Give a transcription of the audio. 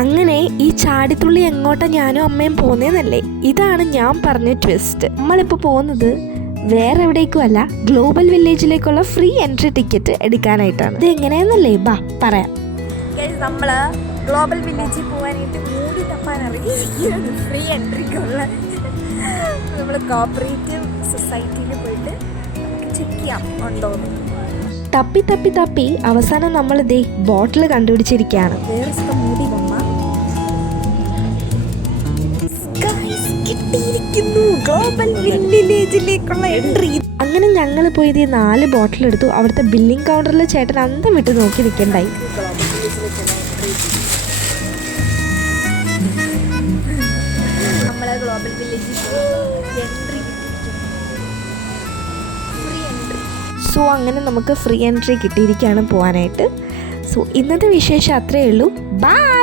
അങ്ങനെ ഈ ചാടിത്തുള്ളി എങ്ങോട്ടാ ഞാനും അമ്മയും പോകുന്നതെന്നല്ലേ, ഇതാണ് ഞാൻ പറഞ്ഞ ട്വിസ്റ്റ്. നമ്മളിപ്പോൾ പോകുന്നത് വേറെ എവിടേക്കും അല്ല, ഗ്ലോബൽ വില്ലേജിലേക്കുള്ള ഫ്രീ എൻട്രി ടിക്കറ്റ് എടുക്കാനായിട്ടാണ്. ഇത് എങ്ങനെയാണെന്നല്ലേ പറയാം. നമ്മൾ ഗ്ലോബൽ വില്ലേജിൽ പോകാനായിട്ട് മൂടി തപ്പാൻ അറിയിക്കുകയാണ്. ഫ്രീ എൻട്രിക്കുള്ള നമ്മൾ കോപ്പറേറ്റീവ് സൊസൈറ്റിയിൽ പോയിട്ട് ചെക്ക് ചെയ്യാം ഉണ്ടോന്ന്. തപ്പി അവസാനം നമ്മൾ ഇതേ ബോട്ടിൽ കണ്ടുപിടിച്ചിരിക്കുകയാണ്. Global വില്ലേജിലേക്കുള്ള entry. അങ്ങനെ ഞങ്ങൾ പോയി ഇത് 4 ബോട്ടിൽ എടുത്തു. അവിടുത്തെ ബില്ലിംഗ് കൗണ്ടറിൽ ചേട്ടൻ അന്തം വിട്ട് നോക്കി നിൽക്കണ്ടായി. നമ്മളെ ഗ്ലോബൽ വില്ലേജിൽ എൻട്രി. സോ അങ്ങനെ നമുക്ക് ഫ്രീ എൻട്രി കിട്ടിയിരിക്കുകയാണ് പോകാനായിട്ട്. സോ ഇന്നത്തെ വിശേഷം അത്രയേ ഉള്ളൂ. ബൈ.